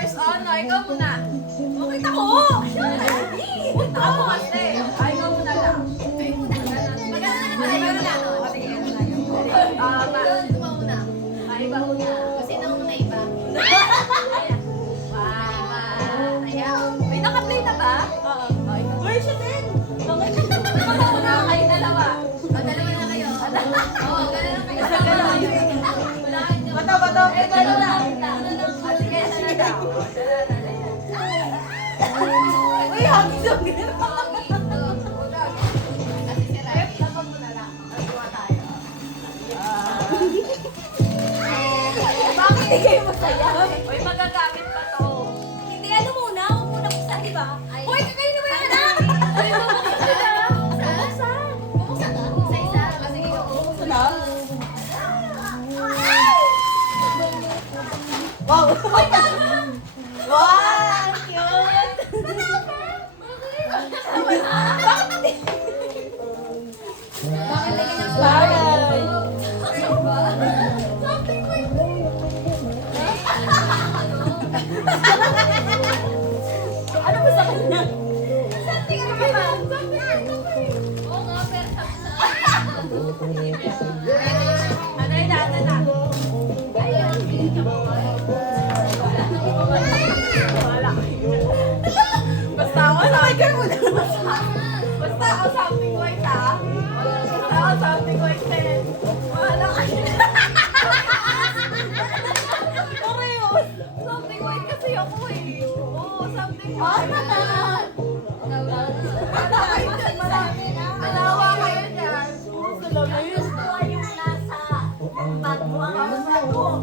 first, ano, ikaw muna. Bakit ako? Kita ako kasi. Ay, ikaw muna lang. Ay, muna. Maganda na tayo. Pero na, no? Sige, ano na yun. Iba muna. Ay, iba muna. Kasi na muna iba. Ayan. Wow. Ayan. May naka-play na ba? Oo. Uy, siya din. Okay. Muna kayo dalawa. Dalawa na kayo. Oo, gano'n lang kayo. Bato. Eh, gano'n lang. Sige, sana daw. Uy, hagis yung gano'n. Kasi si Rep, lapag mo na lang. Nagawa tayo. Bakit hindi kayo masaya? Uy, magagamit pa to. Hindi, ano muna? Huwag muna buksan, di ba? Uy, kakain na ba yan? Uy, bubuksan na. Bubuksan. Bubuksan ka? Isa-isa. Sige, bubuksan na. Wow! Uy, tama! Wow! Cute! Bakit? Bakit lagyan ng bagay? Something like ano ba sa kanya? Something ano ba? Oo nga, pero sabi sa Aday na. Ayun, pinita mo. Wala. Basta ako something white ha. Basta ako something white din. Wala kayo. Something white kasi ako eh. Oo, something white. Alawa kayo dyan. Gusto yung nasa bag mo. Ang bag mo.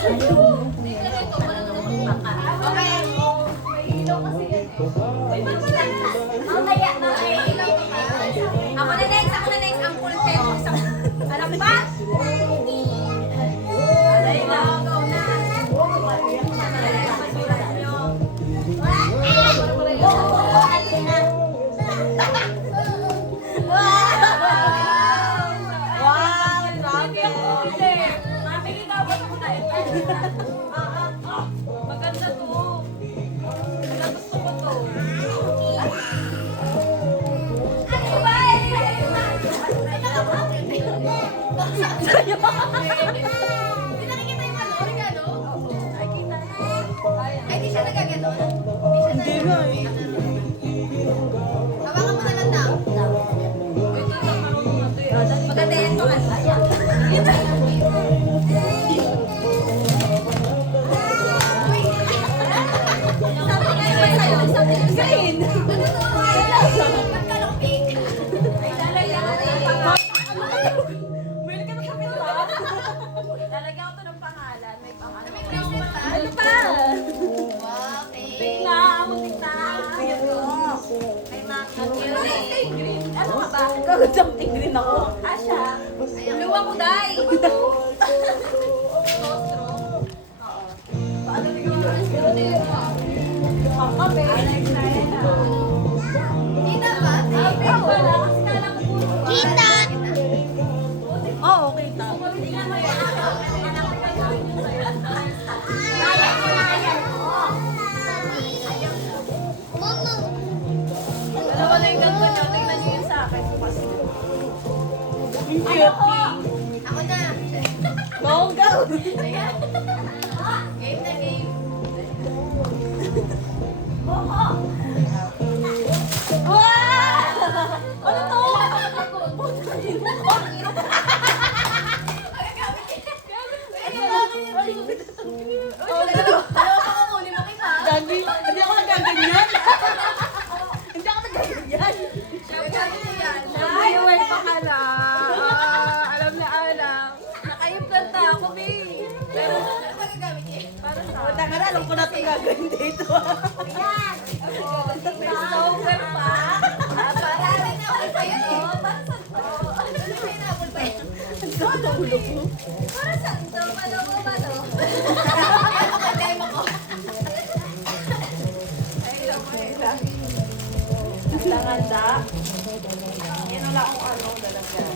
Hindi ka rin ito. Wala naman baka. Okay. May ilaw kasi yan eh. May baka na. Mamaya. Ako na next. Ang full pen. Alam ba? Alay na. Go na. Maganda to. Gusto ko to. Ano ba eh? Hindi nakikita yung ano? Regalo? Ay, kita. Ay, di siya nagagano? Hindi nga eh. Hawakan mo na lang daw. Maganda yan to. Green! Ano to? Magkalapik! Ay, lalagyan ko ng pangalan. Will ka na kami to? Lalagyan ko to ng pangalan. May pangalan. Ano pa? Okay. Muntik na. May mga green. Ano ka ba? Something green ako. Asya. Luwa ko, day. Paano hindi ka makakasiro din ito? Kape. Kita ba? Wala kasi kala ko puro. Kita! Oo, kita. Tingnan mo yan. Dalawa na yung ganto nyo. Tingnan nyo yun sa akin. Yung cute. Ako na. Go! Ayan. Game na game. Wow! Ano to? Hindi ako nagaganyan. Viewer pa ka na. Alam na alam. Naka-implanta ako, babe. Pero, ano magagamit niya? Para sa... Tanga na, alam ko na itong gagawin dito. Ayan! Sober pa? Para rin ako sa'yo, no? Para saan to? Ano may nabol pa yan? Ang ulo ko. Para saan to? Paano ko ba to? Demo ko. Ay, ito mo eh. Ang handa. Yan wala akong ano lalagyan.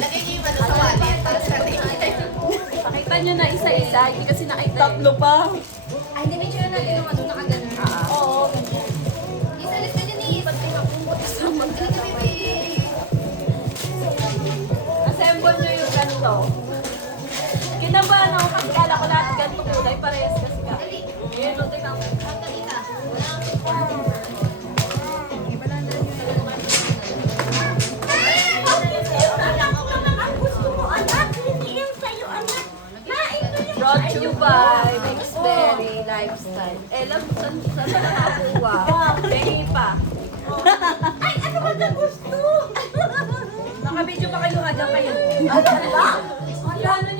Lagay niyo yung ano sa wallet para sa atin. Pakita nyo na isa-isa, hindi kasi tatlo pa. Ay, hindi, medyo na natin yung ano nakaganon. Oo. Isalit ka din eh. Ba't kayo nakumot? Ba't ka na baby? Assemble nyo yung ganito. Kinabahan ako kasi kala ko lahat ganito kulay, parehas kasi ka. Yan, no, tingnan mo. Pagkalita. Brought to you by Mixberry Lifestyle. Eh, lang, saan na nakakuha? Bengi pa. Ay, ano ba na gusto? Naka-video pa kayo, hanggang kayo. Ano ba? Ano